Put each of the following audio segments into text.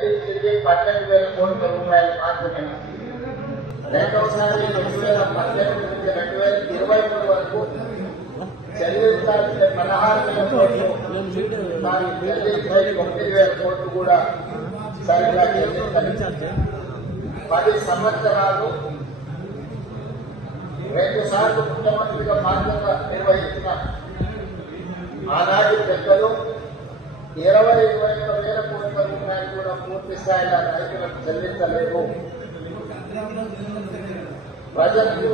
12,000 కోట్ల రూపాయలు మాత్రమే. రెండవసారి 2018 నుంచి 2023 వరకు చెల్లించాల్సిన 16,000 కోట్లు దాని చెల్లించే 9,000 కోట్లు కూడా సరిగ్గా చెల్లించాలి. 10 సంవత్సరాలు 2 సార్లు ముఖ్యమంత్రిగా బాధ్యత నిర్వహించిన ఆనాటి పెద్దలు 21,000 కోట్ల రూపాయలు కూడా పూర్తి స్థాయిలో రైతులకు చెల్లించలేదు. ప్రజలకు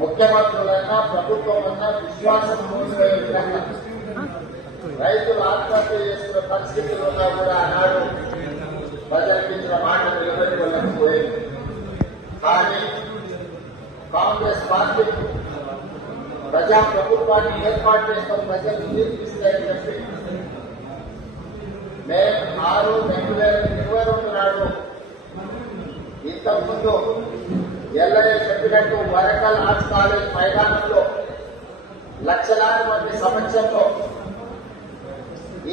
ముఖ్యమంత్రులైనా ప్రభుత్వమైనా విశ్వాసం కోల్పోయే విధంగా రైతులు ఆత్మహత్య చేసుకున్న పరిస్థితుల్లో కూడా ఆనాడు ప్రజలకు ఇచ్చిన మాట నిలబెట్టుకోలేకపోయింది. కానీ కాంగ్రెస్ పార్టీ ప్రజా ప్రభుత్వాన్ని ఏర్పాటు చేస్తాం, ప్రజలు తీర్పిస్తాయని చెప్పి మే 6, 2022 నాడు ఇంతకుముందు ఎల్లడే చెప్పినట్టు వరంగల్ ఆర్ట్స్ కాలేజ్ మైదానంలో లక్షలాది మంది సమక్షంలో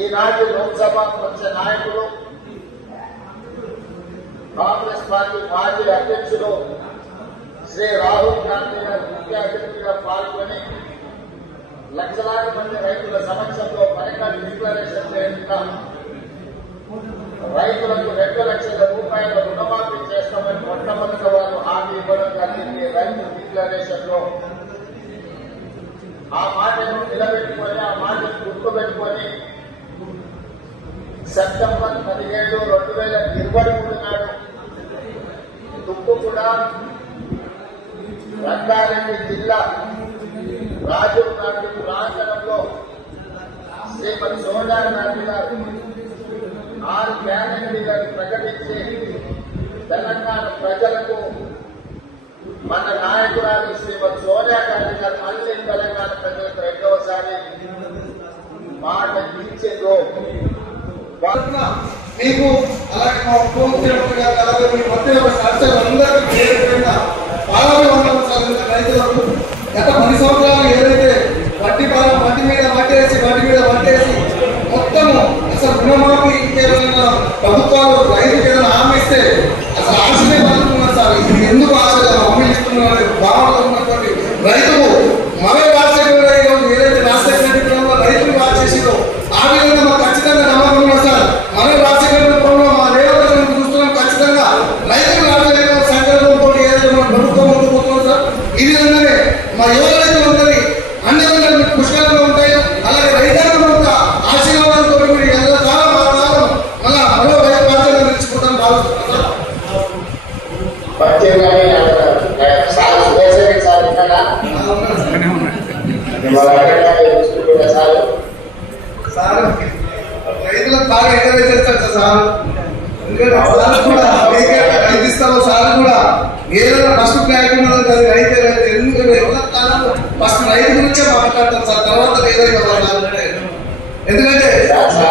ఈనాటి లోక్సభ పక్ష నాయకులు కాంగ్రెస్ పార్టీ మాజీ అధ్యక్షులు శ్రీ రాహుల్ గాంధీ గారు ముఖ్య అతిథిగా పాల్గొని లక్షలాది మంది రైతుల సమక్షంలో వరంగల్ డిక్లరేషన్ చేస్తున్న రైతులకు 2 లక్షల రూపాయల రుణమాఫీ చేస్తామని మొట్టమొదటి వారు హామీ ఇవ్వడం జరిగింది. రైతు డిక్లరేషన్ లో ఆ మాటను నిలబెట్టుకొని ఆ మాటను గుర్తుపెట్టుకొని సెప్టెంబర్ 17, 2023 నాడు తుక్కుగూడ రంగారెడ్డి జిల్లా రాజీవ్ గాంధీ ప్రాంగణంలో శ్రీమతి సోనియా గాంధీ గారు 6 గ్యారెంటీలను ప్రకటించి తెలంగాణ ప్రజలకు మన నాయకురాలు శ్రీమతి సోనియా గాంధీ గారు మళ్ళీ తెలంగాణ ప్రజలకు రెండవసారి మాట ఇచ్చిందో మీకు అలాగే మా ముఖ్యమంత్రి గారు అలాగే మీ మధ్య అందరికీ పాలన వందనం రైతులకు గత 10 సంవత్సరాలు ఏదైతే వడ్డీ మీద వడ్డేసి మొత్తము అసలు రుణమాఫీ ఇంకేమైనా ప్రభుత్వాలు రైతుకి ఏదైనా హామీ ఇస్తే అసలు ఆశనే పడుతున్నారు సార్. ఇది ఎందుకు ఆశగా హామీ ఇస్తున్నారు భావనలో ఉన్నటువంటి రైతులు మరో రాజశేఖర ఏదైతే రాజశేఖర రైతులు బాగా చేసిందో ఆ విధంగా మాకు ఖచ్చితంగా నమ్మకం ఉన్నారు సార్. మరో రాజశేఖర మా రేవంత్ చూస్తున్నాం, ఖచ్చితంగా రైతులు రాజశేఖర సంకల్పంతో ఏదైతే మన ప్రభుత్వం ముందుకు పోతున్నాం సార్. ఈ విధంగానే మా యువ రైతులందరి అన్ని రంగాలు పుష్కలంగా ఉంటాయి. అలాగే రైతాంగం యొక్క ఆశీర్వాదంతో మీరు ఎలా చాలా మళ్ళా మరో బాధ్యత తెచ్చుకుంటాం భావిస్తున్నాం సార్. సార్ రైతులకు బాగా ఎంకరేజ్ చేస్తారు సార్. ఎందుకంటే సార్ కూడా రైతు ఇస్తాము, సార్ కూడా ఏదైనా ఫస్ట్ ప్లాన్ ఉన్నది కదా రైతే ఎందుకంటే ఫస్ట్ రైతు గురించే మాట్లాడతాం సార్, తర్వాత ఏదైనా ఎందుకంటే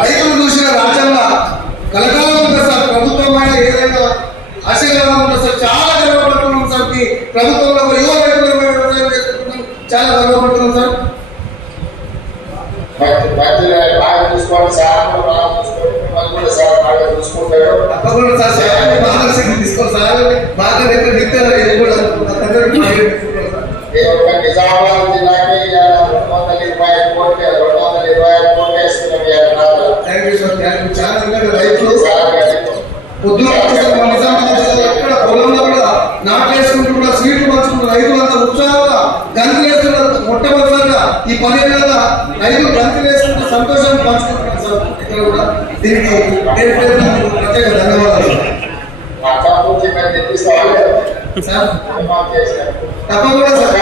రైతులు చూసిన రాజ్యంలో కలకాలం ఉంటుంది సార్. ప్రభుత్వం అయినా ఏదైనా ఆశీర్వాదం ఉంటుంది సార్. చాలా గర్వపడుతున్నాం సార్. ప్రభుత్వంలో యువ రైతులు వ్యవసాయం చేసుకుంటున్నాం, చాలా గర్వపడుతున్నాం సార్. బాగా చూసుకోండి సార్, బాగా చూసుకోండి, మిమ్మల్ని కూడా సార్ బాగా చూసుకుంటాడు. తప్పకుండా సార్ సార్ బాగా తీసుకోండి సార్. బాగా నిజామాబాద్ జిల్లాకి 225 కోట్లు వేస్తున్నాం. Thank you sir, thank you. చాలా రైతులు పొద్దున ఎక్కడ పొలంలో కూడా నాట్లేసుకుంటూ కూడా స్వీట్లు పంచుకుంటూ రైతులంతా ఉత్సాహంగా గంతులు వేస్తున్నారు. మొట్టమొదటిగా ఈ 10 ఏళ్ళ రైతులు గంతులు వేసుకుంటూ సంతోషాన్ని పంచుకుంటున్నారు సార్. ఇక్కడ కూడా దీనికి ప్రత్యేక ధన్యవాదాలు సార్. తప్పకుండా సార్,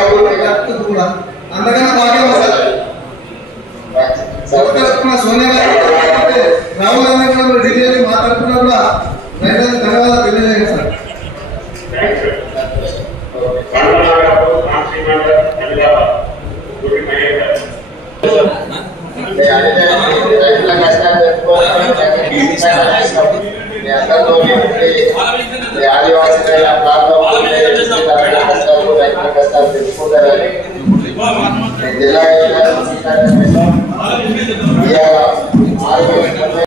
కూడా అంతకన్నా బాగా సార్ సోనియా గారు రాహుల్ గాంధీ కూడా ఢిల్లీ మాట్లాడుతున్నా కూడా రైతులకు ధన్యవాదాలు తెలియజేయండి సార్. ఆదివాసీ కష్టాలు తెలుసుకుంటారని జిల్లా